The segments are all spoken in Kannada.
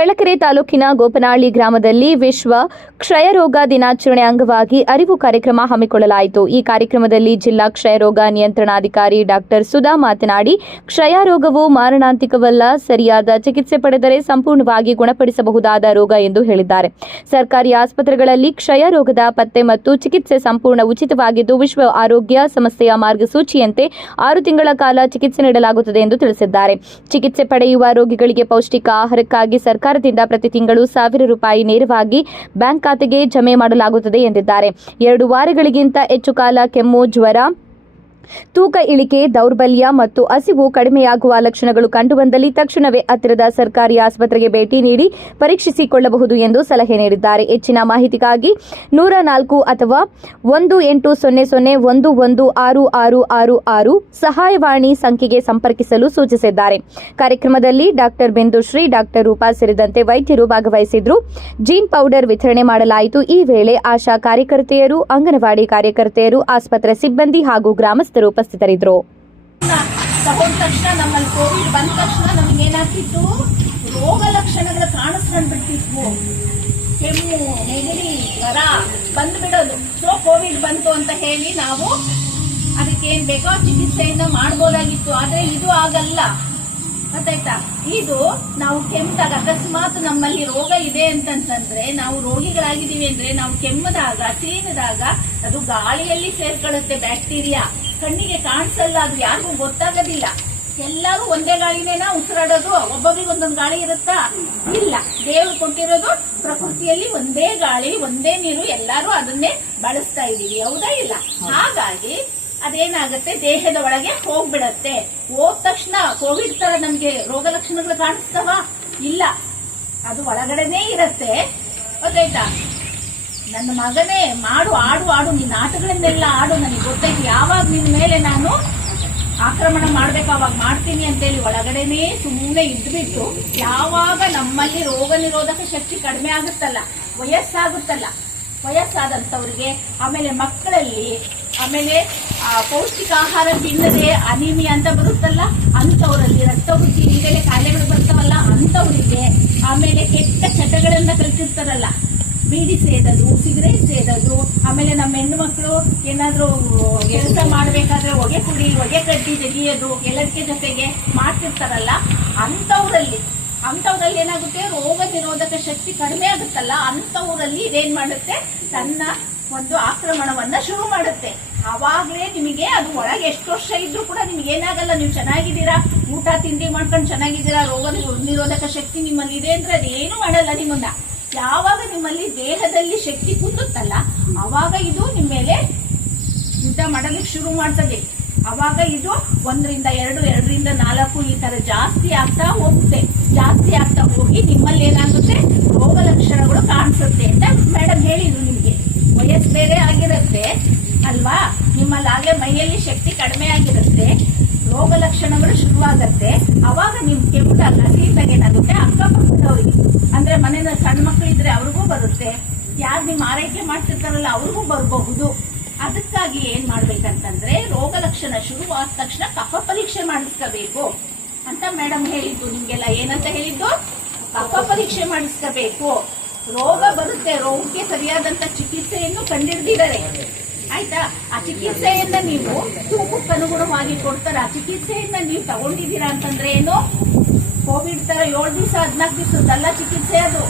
ಚಳ್ಳಕೆರೆ ತಾಲೂಕಿನ ಗೋಪನಹಳ್ಳಿ ಗ್ರಾಮದಲ್ಲಿ ವಿಶ್ವ ಕ್ಷಯರೋಗ ದಿನಾಚರಣೆ ಅಂಗವಾಗಿ ಅರಿವು ಕಾರ್ಯಕ್ರಮ ಹಮ್ಮಿಕೊಳ್ಳಲಾಯಿತು. ಈ ಕಾರ್ಯಕ್ರಮದಲ್ಲಿ ಜಿಲ್ಲಾ ಕ್ಷಯರೋಗ ನಿಯಂತ್ರಣಾಧಿಕಾರಿ ಡಾಕ್ಟರ್ ಸುಧಾ ಮಾತನಾಡಿ, ಕ್ಷಯರೋಗವು ಮಾರಣಾಂತಿಕವಲ್ಲ, ಸರಿಯಾದ ಚಿಕಿತ್ಸೆ ಪಡೆದರೆ ಸಂಪೂರ್ಣವಾಗಿ ಗುಣಪಡಿಸಬಹುದಾದ ರೋಗ ಎಂದು ಹೇಳಿದ್ದಾರೆ. ಸರ್ಕಾರಿ ಆಸ್ಪತ್ರೆಗಳಲ್ಲಿ ಕ್ಷಯರೋಗದ ಪತ್ತೆ ಮತ್ತು ಚಿಕಿತ್ಸೆ ಸಂಪೂರ್ಣ ಉಚಿತವಾಗಿದ್ದು, ವಿಶ್ವ ಆರೋಗ್ಯ ಸಂಸ್ಥೆಯ ಮಾರ್ಗಸೂಚಿಯಂತೆ 6 ತಿಂಗಳ ಕಾಲ ಚಿಕಿತ್ಸೆ ನೀಡಲಾಗುತ್ತದೆ ಎಂದು ತಿಳಿಸಿದ್ದಾರೆ. ಚಿಕಿತ್ಸೆ ಪಡೆಯುವ ರೋಗಿಗಳಿಗೆ ಪೌಷ್ಟಿಕ ಆಹಾರಕ್ಕಾಗಿ ಸರ್ಕಾರದಿಂದ ಪ್ರತಿ ತಿಂಗಳು ₹1,000 ನೇರವಾಗಿ ಬ್ಯಾಂಕ್ ಖಾತೆಗೆ ಜಮೆ ಮಾಡಲಾಗುತ್ತದೆ ಎಂದಿದ್ದಾರೆ. 2 ವಾರಗಳಿಗಿಂತ ಹೆಚ್ಚು ಕಾಲ ಕೆಮ್ಮು, ಜ್ವರ, ತೂಕ ಇಳಿಕೆ, ದೌರ್ಬಲ್ಯ ಮತ್ತು ಹಸಿವು ಕಡಿಮೆಯಾಗುವ ಲಕ್ಷಣಗಳು ಕಂಡುಬಂದಲ್ಲಿ ತಕ್ಷಣವೇ ಹತ್ತಿರದ ಸರ್ಕಾರಿ ಆಸ್ಪತ್ರೆಗೆ ಭೇಟಿ ನೀಡಿ ಪರೀಕ್ಷಿಸಿಕೊಳ್ಳಬಹುದು ಎಂದು ಸಲಹೆ ನೀಡಿದ್ದಾರೆ. ಹೆಚ್ಚಿನ ಮಾಹಿತಿಗಾಗಿ 104 ಅಥವಾ 1800116666 ಸಹಾಯವಾಣಿ ಸಂಖ್ಯೆಗೆ ಸಂಪರ್ಕಿಸಲು ಸೂಚಿಸಿದ್ದಾರೆ. ಕಾರ್ಯಕ್ರಮದಲ್ಲಿ ಡಾಕ್ಟರ್ ಬಿಂದುಶ್ರೀ, ಡಾಕ್ಟರ್ ರೂಪಾ ಸೇರಿದಂತೆ ವೈದ್ಯರು ಭಾಗವಹಿಸಿದ್ರು. ಜೀನ್ ಪೌಡರ್ ವಿತರಣೆ ಮಾಡಲಾಯಿತು. ಈ ವೇಳೆ ಆಶಾ ಕಾರ್ಯಕರ್ತೆಯರು, ಅಂಗನವಾಡಿ ಕಾರ್ಯಕರ್ತೆಯರು, ಆಸ್ಪತ್ರೆ ಸಿಬ್ಬಂದಿ ಹಾಗೂ ಗ್ರಾಮಸ್ಥರು ಉಪಸ್ಥಿತರಿದ್ದರು. ತಗೊಂಡ ತಕ್ಷಣ ನಮ್ಮಲ್ಲಿ ಕೋವಿಡ್ ಬಂದ ತಕ್ಷಣ ನಮ್ಗೆ ಏನಾಗ್ತಿತ್ತು, ರೋಗ ಲಕ್ಷಣಗಳು ಕಾಣಿಸ್ಕೊಂಡ್ಬಿಡ್ತಿದ್ವು. ಕೆಮ್ಮು, ನೆಗಡಿ, ಜ್ವರ ಬಂದ್ಬಿಡೋದು. ಸೊ ಕೋವಿಡ್ ಬಂತು ಅಂತ ಹೇಳಿ ನಾವು ಅದಕ್ಕೆ ಏನ್ ಬೇಕೋ ಚಿಕಿತ್ಸೆಯನ್ನ ಮಾಡ್ಬೋದಾಗಿತ್ತು. ಆದ್ರೆ ಇದು ಆಗಲ್ಲ, ಗೊತ್ತಾಯ್ತಾ? ಇದು ನಾವು ಕೆಮ್ಮಿದಾಗ ಅಕಸ್ಮಾತ್ ನಮ್ಮಲ್ಲಿ ರೋಗ ಇದೆ ಅಂತಂದ್ರೆ, ನಾವು ರೋಗಿಗಳಾಗಿದ್ದೀವಿ ಅಂದ್ರೆ, ನಾವು ಕೆಮ್ಮದಾಗ, ಸೀನದಾಗ ಅದು ಗಾಳಿಯಲ್ಲಿ ಸೇರ್ಕೊಳ್ಳುತ್ತೆ. ಬ್ಯಾಕ್ಟೀರಿಯಾ ಕಣ್ಣಿಗೆ ಕಾಣಿಸಲ್ಲ, ಅದು ಯಾರಿಗೂ ಗೊತ್ತಾಗೋದಿಲ್ಲ. ಎಲ್ಲರೂ ಒಂದೇ ಗಾಳಿನೇನಾ ಉಸಿರಾಡೋದು? ಒಬ್ಬೊಬ್ರಿಗೆ ಒಂದೊಂದು ಗಾಳಿ ಇರುತ್ತಾ? ಇಲ್ಲ. ದೇವರು ಕೊಟ್ಟಿರೋದು ಪ್ರಕೃತಿಯಲ್ಲಿ ಒಂದೇ ಗಾಳಿ, ಒಂದೇ ನೀರು, ಎಲ್ಲರೂ ಅದನ್ನೇ ಬಳಸ್ತಾ ಇದೀವಿ, ಹೌದಾ? ಇಲ್ಲ. ಹಾಗಾಗಿ ಅದೇನಾಗುತ್ತೆ, ದೇಹದ ಒಳಗೆ ಹೋಗ್ಬಿಡತ್ತೆ. ಹೋದ ತಕ್ಷಣ ಕೋವಿಡ್ ತರ ನಮ್ಗೆ ರೋಗ ಲಕ್ಷಣಗಳು ಕಾಣಿಸ್ತಾವ? ಇಲ್ಲ, ಅದು ಒಳಗಡೆನೇ ಇರತ್ತೆ, ಗೊತ್ತಾಯ್ತಾ? ನನ್ನ ಮಗನೇ, ಆಡು ನಿನ್ನ ಆಟಗಳನ್ನೆಲ್ಲ ಆಡು, ನನಗೆ ಗೊತ್ತಾಯ್ತು. ಯಾವಾಗ ನಿನ್ನ ಮೇಲೆ ನಾನು ಆಕ್ರಮಣ ಮಾಡ್ಬೇಕು ಅವಾಗ ಮಾಡ್ತೀನಿ ಅಂತೇಳಿ ಒಳಗಡೆನೇ ಸುಮ್ಮನೆ ಇದ್ಬಿಟ್ಟು, ಯಾವಾಗ ನಮ್ಮಲ್ಲಿ ರೋಗ ನಿರೋಧಕ ಶಕ್ತಿ ಕಡಿಮೆ ಆಗುತ್ತಲ್ಲ, ವಯಸ್ಸಾದಂಥವ್ರಿಗೆ, ಆಮೇಲೆ ಮಕ್ಕಳಲ್ಲಿ, ಆಮೇಲೆ ಪೌಷ್ಟಿಕ ಆಹಾರ ತಿನ್ನದೆ ಅನಿಮಿಯಾ ಅಂತ ಬರುತ್ತಲ್ಲ ಅಂಥವರಲ್ಲಿ, ರಕ್ತವೃದ್ಧಿ ಇಲ್ಲದೆ ಕಾಯಿಲೆಗಳು ಬರ್ತಾವಲ್ಲ ಅಂಥವರಿಗೆ, ಆಮೇಲೆ ಕೆಟ್ಟ ಚಟಗಳನ್ನ ಕಲಿತಿರ್ತಾರಲ್ಲ, ಬೀಡಿ ಸೇದೋದು, ಸಿಗರೇಟ್ ಸೇದೋದು, ಆಮೇಲೆ ನಮ್ಮ ಹೆಣ್ಣು ಮಕ್ಕಳು ಏನಾದ್ರೂ ಕೆಲಸ ಮಾಡ್ಬೇಕಾದ್ರೆ ಹೊಗೆ ಕಡ್ಡಿ ತೆಗಿಯೋದು ಎಲ್ಲದಕ್ಕೆ ಜೊತೆಗೆ ಮಾಡ್ತಿರ್ತಾರಲ್ಲ, ಅಂಥವ್ರಲ್ಲಿ ಏನಾಗುತ್ತೆ, ರೋಗ ನಿರೋಧಕ ಶಕ್ತಿ ಕಡಿಮೆ ಆಗುತ್ತಲ್ಲ, ಅಂಥವ್ರಲ್ಲಿ ಇದೇನ್ ಮಾಡುತ್ತೆ, ತನ್ನ ಒಂದು ಆಕ್ರಮಣವನ್ನ ಶುರು ಮಾಡುತ್ತೆ. ಅವಾಗ್ಲೇ ನಿಮಗೆ ಅದು ಒಳಗೆ ಎಷ್ಟು ವರ್ಷ ಇದ್ರೂ ಕೂಡ ನಿಮ್ಗೆ ಏನಾಗಲ್ಲ. ನೀವು ಚೆನ್ನಾಗಿದ್ದೀರಾ, ಊಟ ತಿಂಡಿ ಮಾಡ್ಕೊಂಡು ಚೆನ್ನಾಗಿದ್ದೀರಾ, ರೋಗ ನಿರೋಧಕ ಶಕ್ತಿ ನಿಮ್ಮಲ್ಲಿ ಇದೆ ಅಂದ್ರೆ ಅದೇನು ಮಾಡಲ್ಲ ನಿಮ್ಮನ್ನ. ಯಾವಾಗ ನಿಮ್ಮಲ್ಲಿ ದೇಹದಲ್ಲಿ ಶಕ್ತಿ ಕುಂದುತ್ತಲ್ಲ, ಅವಾಗ ಇದು ನಿಮ್ಮ ಮೇಲೆ ಯುದ್ಧ ಮಾಡಲಿಕ್ಕೆ ಶುರು ಮಾಡ್ತದೆ. ಅವಾಗ ಇದು 1ರಿಂದ 2, 2ರಿಂದ 4 ಈ ತರ ಜಾಸ್ತಿ ಆಗ್ತಾ ಹೋಗಿ ನಿಮ್ಮಲ್ಲಿ ಏನಾಗುತ್ತೆ, ರೋಗ ಲಕ್ಷಣಗಳು ಕಾಣಿಸುತ್ತೆ ಅಂತ ಮೇಡಮ್ ಹೇಳಿದ್ರು. ನಿಮ್ಗೆ ವಯಸ್ಸು ಬೇರೆ ಆಗಿರುತ್ತೆ ಅಲ್ವಾ, ನಿಮ್ಮಲ್ಲಿ ಆಗಲೇ ಮೈಯಲ್ಲಿ ಶಕ್ತಿ ಕಡಿಮೆ ಆಗಿರುತ್ತೆ, ರೋಗ ಲಕ್ಷಣಗಳು ಶುರುವಾಗತ್ತೆ. ಅವಾಗ ನಿಮ್ ಕೆಮ್ಮಿದಾಗ, ಸೀದಾಗ ಏನಾಗುತ್ತೆ, ಅಕ್ಕಪಕ್ಕದವ್ರಿಗೆ ಅಂದ್ರೆ ಮನೆಯ ಸಣ್ಣ ಮಕ್ಕಳು ಇದ್ರೆ ಅವ್ರಿಗೂ ಬರುತ್ತೆ, ಯಾರು ನಿಮ್ ಆರೈಕೆ ಮಾಡ್ತಿರ್ತಾರಲ್ಲ ಅವ್ರಿಗೂ ಬರಬಹುದು. ಅದಕ್ಕಾಗಿ ಏನ್ ಮಾಡ್ಬೇಕಂತಂದ್ರೆ, ರೋಗ ಲಕ್ಷಣ ಶುರುವಾದ ತಕ್ಷಣ ಕಫ ಪರೀಕ್ಷೆ ಮಾಡಿಸ್ಕೋಬೇಕು ಅಂತ ಮೇಡಮ್ ಹೇಳಿದ್ದು. ನಿಮ್ಗೆಲ್ಲ ಏನಂತ ಹೇಳಿದ್ದು? ಕಫ ಪರೀಕ್ಷೆ ಮಾಡಿಸ್ಕೋಬೇಕು. ರೋಗ ಬರುತ್ತೆ, ರೋಗಕ್ಕೆ ಸರಿಯಾದಂತ ಚಿಕಿತ್ಸೆಯನ್ನು ಕಂಡಿಡ್ದಿದ್ದಾರೆ, ಆಯ್ತಾ? ಆ ಚಿಕಿತ್ಸೆಯನ್ನ ನೀವು ತೂಕಕ್ಕೆ ಅನುಗುಣವಾಗಿ ಕೊಡ್ತಾರೆ. ಆ ಚಿಕಿತ್ಸೆಯನ್ನ ನೀವು ತಗೊಂಡಿದ್ದೀರಾ ಅಂತಂದ್ರೆ ಏನು, ಕೋವಿಡ್ ತರ 7 ದಿವಸ 14 ದಿವಸದಲ್ಲ ಚಿಕಿತ್ಸೆ, ಅದು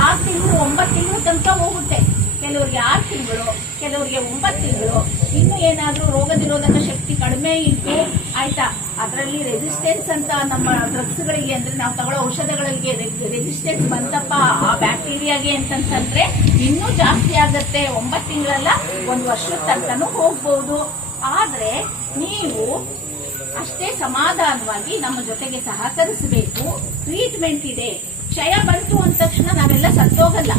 6 ತಿಂಗಳು 9 ತಿಂಗಳು ತನಕ ಹೋಗುತ್ತೆ. ಕೆಲವರಿಗೆ 6 ತಿಂಗಳು, ಕೆಲವರಿಗೆ 9 ತಿಂಗಳು. ಇನ್ನು ಏನಾದ್ರೂ ರೋಗ ನಿರೋಧಕ ಶಕ್ತಿ ಕಡಿಮೆ ಇದ್ದು, ಆಯ್ತಾ, ಅದರಲ್ಲಿ ರೆಸಿಸ್ಟೆನ್ಸ್ ಅಂತ ನಮ್ಮ ಡ್ರಗ್ಸ್ ಗಳಿಗೆ ಅಂದ್ರೆ ನಾವು ತಗೊಳ್ಳೋ ಔಷಧಗಳಿಗೆ ರೆಸಿಸ್ಟೆನ್ಸ್ ಬಂತಪ್ಪ ಆ ಬ್ಯಾಕ್ಟೀರಿಯಾಗೆ ಅಂತಂದ್ರೆ ಇನ್ನೂ ಜಾಸ್ತಿ ಆಗತ್ತೆ. 9 ತಿಂಗಳಲ್ಲ, 1 ವರ್ಷದ ತನಕನೂ ಹೋಗ್ಬಹುದು. ಆದ್ರೆ ನೀವು ಅಷ್ಟೇ ಸಮಾಧಾನವಾಗಿ ನಮ್ಮ ಜೊತೆಗೆ ಸಹಕರಿಸಬೇಕು. ಟ್ರೀಟ್ಮೆಂಟ್ ಇದೆ. ಕ್ಷಯ ಬಂತು ಅಂದ ತಕ್ಷಣ ನಾವೆಲ್ಲ ಸತ್ತೋಗಲ್ಲ,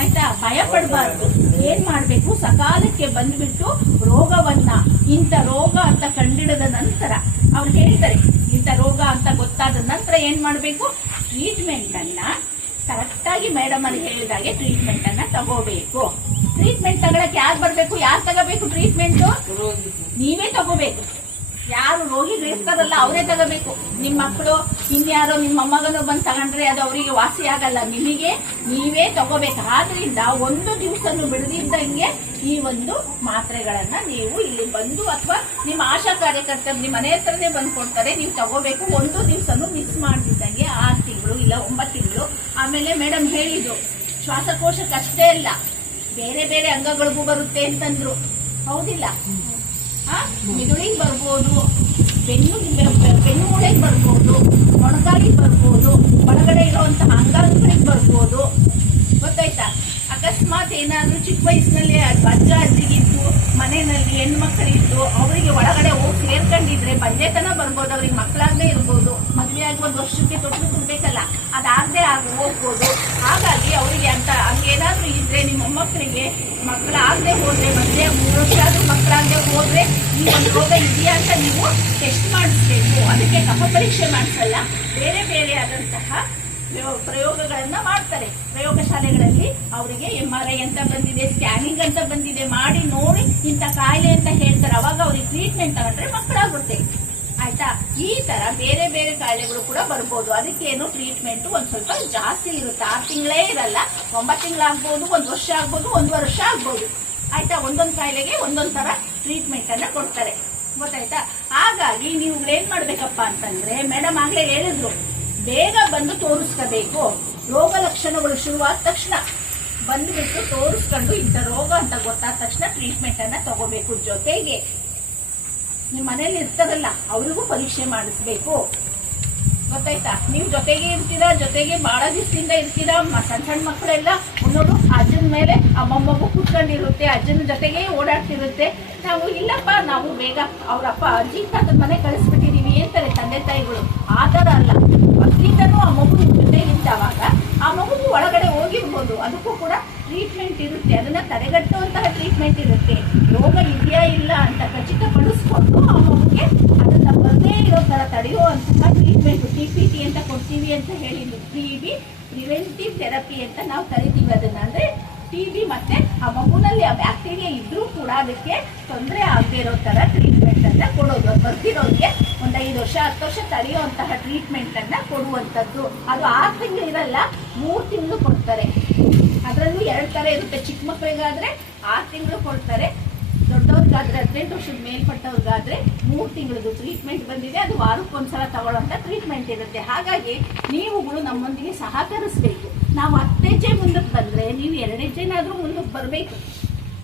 ಆಯ್ತಾ? ಭಯ ಪಡಬಾರ್ದು. ಏನ್ ಮಾಡ್ಬೇಕು, ಸಕಾಲಕ್ಕೆ ಬಂದ್ಬಿಟ್ಟು ರೋಗವನ್ನ, ಇಂಥ ರೋಗ ಅಂತ ಕಂಡಿಡಿದ ನಂತರ ಅವ್ರು ಹೇಳ್ತಾರೆ, ಇಂಥ ರೋಗ ಅಂತ ಗೊತ್ತಾದ ನಂತರ ಏನ್ ಮಾಡ್ಬೇಕು, ಟ್ರೀಟ್ಮೆಂಟ್ ಅನ್ನ ಕರೆಕ್ಟ್ ಆಗಿ ಮೇಡಮ್ ಅಲ್ಲಿ ಹೇಳಿದಾಗೆ ಟ್ರೀಟ್ಮೆಂಟ್ ಅನ್ನ ತಗೋಬೇಕು. ಟ್ರೀಟ್ಮೆಂಟ್ ತಗೊಳಕ್ ಯಾರು ಬರ್ಬೇಕು, ಯಾರು ತಗೋಬೇಕು ಟ್ರೀಟ್ಮೆಂಟ್? ನೀವೇ ತಗೋಬೇಕು. ಯಾರು ರೋಗಿಗಳು ಇರ್ತಾರಲ್ಲ ಅವರೇ ತಗೋಬೇಕು. ನಿಮ್ಮ ಮಕ್ಕಳು ಇನ್ಯಾರೋ ನಿಮ್ಮ ಮೊಮ್ಮಗನು ಬಂದು ತಗೊಂಡ್ರೆ ಅದು ಅವರಿಗೆ ವಾಸಿ ಆಗಲ್ಲ, ನಿಮಗೆ ನೀವೇ ತಗೋಬೇಕು. ಆದ್ರಿಂದ ಒಂದು ದಿವಸನು ಬಿಡದಿದ್ದಂಗೆ ಈ ಒಂದು ಮಾತ್ರೆಗಳನ್ನ ನೀವು ಇಲ್ಲಿ ಬಂದು ಅಥವಾ ನಿಮ್ಮ ಆಶಾ ಕಾರ್ಯಕರ್ತರು ನಿಮ್ಮ ಮನೆ ಹತ್ರನೇ ಬಂದು ಕೊಡ್ತಾರೆ, ನೀವು ತಗೋಬೇಕು. ಒಂದು ದಿವಸನು ಮಿಸ್ ಮಾಡ್ತಿದ್ದಂಗೆ 6 ತಿಂಗಳು ಇಲ್ಲ 9 ತಿಂಗಳು. ಆಮೇಲೆ ಮೇಡಮ್ ಹೇಳಿದ್ರು ಶ್ವಾಸಕೋಶಕ್ಕಷ್ಟೇ ಅಲ್ಲ ಬೇರೆ ಬೇರೆ ಅಂಗಗಳಿಗೂ ಬರುತ್ತೆ ಅಂತಂದ್ರು, ಹೌದಿಲ್ಲ? ಮಿದುಳಿಗೆ ಬರ್ಬೋದು, ಬೆನ್ನು ಮೂಳೆಗೆ ಬರ್ಬೋದು, ಮೊಣಕಾಲಿಗೆ ಬರ್ಬೋದು, ಒಳಗಡೆ ಇರುವಂತಹ ಅಂಗಾಂಗಗಳಿಗೆ ಬರ್ಬೋದು. ಗೊತ್ತಾಯ್ತಾ? ಅಕಸ್ಮಾತ್ ಏನಾದ್ರೂ ಚಿಕ್ಕ ವಯಸ್ಸಿನಲ್ಲಿ ಅಜ್ಜ ಅಜ್ಜಿಗಿದ್ದು ಮನೆಯಲ್ಲಿ ಹೆಣ್ಮಕ್ಳಿದ್ದು ಅವರಿಗೆ ಒಳಗಡೆ ಹೋಗಿ ಸೇರ್ಕೊಂಡಿದ್ರೆ ಬಂದೆತನ ಬರ್ಬೋದು, ಅವ್ರಿಗೆ ಮಕ್ಕಳಾಗದೆ ಇರ್ಬೋದು. ಮದುವೆ ಆಗಿ 1 ವರ್ಷಕ್ಕೆ ತೊಟ್ಟು ತುಂಬಬೇಕಲ್ಲ, ಅದಾಗದೆ ಹೋಗ್ಬೋದು. ಹಾಗಾಗಿ ಅವರಿಗೆ ಅಂತ ಹಂಗೇನಾದ್ರೂ ಇದ್ರೆ ನಿಮ್ಮ ಮೊಮ್ಮಕ್ಕಳಿಗೆ ಮಕ್ಕಳಾಗದೆ ಹೋದ್ರೆ, ಮದುವೆ 3 ವರ್ಷ ಆದ್ರೂ ಮಕ್ಕಳಾಗದೆ ಹೋದ್ರೆ ಈ ಒಂದು ರೋಗ ಇದೆಯಾ ಅಂತ ನೀವು ಟೆಸ್ಟ್ ಮಾಡಿಸ್ಬೇಕು. ಅದಕ್ಕೆ ಕಫ ಪರೀಕ್ಷೆ ಮಾಡಿಸಲ್ಲ, ಬೇರೆ ಬೇರೆ ಆದಂತಹ ಪ್ರಯೋಗಗಳನ್ನ ಮಾಡ್ತಾರೆ ಪ್ರಯೋಗಶಾಲೆಗಳಲ್ಲಿ. ಅವರಿಗೆ MRI ಅಂತ ಬಂದಿದೆ, ಸ್ಕ್ಯಾನಿಂಗ್ ಅಂತ ಬಂದಿದೆ, ಮಾಡಿ ನೋಡಿ ಇಂಥ ಕಾಯಿಲೆ ಅಂತ ಹೇಳ್ತಾರೆ. ಅವಾಗ ಅವ್ರಿಗೆ ಟ್ರೀಟ್ಮೆಂಟ್ ತಗೊಂಡ್ರೆ ಮಕ್ಕಳಾಗುತ್ತೆ. ಆಯ್ತಾ? ಈ ತರ ಬೇರೆ ಬೇರೆ ಕಾಯಿಲೆಗಳು ಕೂಡ ಬರ್ಬೋದು. ಅದಕ್ಕೇನು ಟ್ರೀಟ್ಮೆಂಟ್ ಒಂದ್ ಸ್ವಲ್ಪ ಜಾಸ್ತಿ ಇರುತ್ತೆ. 6 ತಿಂಗಳೇ ಇರಲ್ಲ, 9 ತಿಂಗಳಾಗ್ಬೋದು, 1 ವರ್ಷ ಆಗ್ಬೋದು, 1 ವರ್ಷ ಆಗ್ಬೋದು. ಆಯ್ತಾ? ಒಂದೊಂದು ಕಾಯಿಲೆಗೆ ಒಂದೊಂದ್ ತರ ಟ್ರೀಟ್ಮೆಂಟ್ ಅನ್ನ ಕೊಡ್ತಾರೆ. ಗೊತ್ತಾಯ್ತಾ? ಹಾಗಾಗಿ ನೀವು ಏನ್ ಮಾಡ್ಬೇಕಪ್ಪ ಅಂತಂದ್ರೆ, ಮೇಡಮ್ ಆಗ್ಲೇ ಹೇಳಿದ್ರು, ಬೇಗ ಬಂದು ತೋರಿಸ್ಕೋಬೇಕು. ರೋಗ ಲಕ್ಷಣಗಳು ಶುರುವಾದ ತಕ್ಷಣ ಬಂದ್ಬಿಟ್ಟು ತೋರಿಸ್ಕೊಂಡು ಇಂಥ ರೋಗ ಅಂತ ಗೊತ್ತಾದ ತಕ್ಷಣ ಟ್ರೀಟ್ಮೆಂಟ್ ಅನ್ನ ತಗೋಬೇಕು. ಜೊತೆಗೆ ನಿಮ್ಮ ಮನೇಲಿ ಇರ್ತಾರಲ್ಲ ಅವರಿಗೂ ಪರೀಕ್ಷೆ ಮಾಡಿಸ್ಬೇಕು. ಗೊತ್ತಾಯ್ತಾ? ನೀವು ಜೊತೆಗೆ ಇರ್ತೀರಾ, ಜೊತೆಗೆ ಬಹಳ ದಿವಸದಿಂದ ಇರ್ತೀರಾ. ಸಣ್ಣ ಮಕ್ಕಳೆಲ್ಲ ನೋಡು ಅಜ್ಜನ ಮೇಲೆ ಆ ಮೊಮ್ಮಗು ಕುತ್ಕೊಂಡಿರುತ್ತೆ, ಅಜ್ಜನ ಜೊತೆಗೆ ಓಡಾಡ್ತಿರುತ್ತೆ. ನಾವು ಇಲ್ಲಪ್ಪ ನಾವು ಬೇಗ ಅವ್ರಪ್ಪ ಅಜ್ಜಿ ತಾತನ ಮನೆ ಕಳಿಸ್ಬಿಟ್ಟಿದೀವಿ ಅಂತಾರೆ ತಂದೆ ತಾಯಿಗಳು. ಆ ಥರ ಅಲ್ಲ, ಅಲ್ಲಿಂದನೂ ಆ ಮಗು ಜೊತೆ ಇದ್ದಾವಾಗ ಆ ಮಗುಗೂ ಒಳಗಡೆ ಹೋಗಿರ್ಬೋದು. ಅದಕ್ಕೂ ಕೂಡ ಟ್ರೀಟ್ಮೆಂಟ್ ಇರುತ್ತೆ, ಅದನ್ನ ತಡೆಗಟ್ಟುವಂತಹ ಟ್ರೀಟ್ಮೆಂಟ್ ಇರುತ್ತೆ. ರೋಗ ಇದೆಯಾ ಇಲ್ಲ ಅಂತ ಖಚಿತಪಡಿಸ್ಕೊಂಡು ಆ ಮಗುಗೆ ಅದನ್ನ ಬರದೇ ಇರೋ ತರ ತಡೆಯುವಂತಹ ಟ್ರೀಟ್ಮೆಂಟ್ TPT ಅಂತ ಕೊಡ್ತೀವಿ ಅಂತ ಹೇಳಿದ್ವಿ. TB ಪ್ರಿವೆಂಟಿವ್ ಥೆರಪಿ ಅಂತ ನಾವು ಕರಿತೀವಿ ಅದನ್ನ. ಅಂದ್ರೆ TB ಮತ್ತೆ ಆ ಮಗುನಲ್ಲಿ ಆ ಬ್ಯಾಕ್ಟೀರಿಯಾ ಇದ್ರೂ ಕೂಡ ಅದಕ್ಕೆ ತೊಂದರೆ ಆಗದೆ ಇರೋ ತರ ಟ್ರೀಟ್ಮೆಂಟ್ ಅನ್ನ ಕೊಡೋದು. ಬರ್ತಿರೋರಿಗೆ 1 5 ವರ್ಷ 10 ವರ್ಷ ತಡೆಯುವಂತಹ ಟ್ರೀಟ್ಮೆಂಟ್ ಅನ್ನ ಕೊಡುವಂತದ್ದು. ಅದು 6 ತಿಂಗಳು ಇರಲ್ಲ, 3 ತಿಂಗಳು ಕೊಡ್ತಾರೆ. ಅದರಲ್ಲೂ 2 ತರ ಇರುತ್ತೆ. ಚಿಕ್ಕ ಮಕ್ಕಳಿಗಾದ್ರೆ 6 ತಿಂಗಳು ಕೊಡ್ತಾರೆ, ದೊಡ್ಡವ್ರಿಗಾದ್ರೆ 18 ವರ್ಷದ ಮೇಲ್ಪಟ್ಟವ್ರಿಗಾದ್ರೆ 3 ತಿಂಗಳದ್ದು ಟ್ರೀಟ್ಮೆಂಟ್ ಬಂದಿದೆ. ಅದು ವಾರಕ್ಕೊಂದ್ಸಲ ತಗೊಳ್ಳೋಂಥ ಟ್ರೀಟ್ಮೆಂಟ್ ಇರುತ್ತೆ. ಹಾಗಾಗಿ ನೀವುಗಳು ನಮ್ಮೊಂದಿಗೆ ಸಹಕರಿಸಬೇಕು. ನಾವು 10 ಹೆಜ್ಜೆ ಮುಂದಕ್ಕೆ ಬಂದ್ರೆ ನೀವು 2 ಹೆಜ್ಜೆನಾದ್ರೂ ಮುಂದಕ್ಕೆ ಬರಬೇಕು.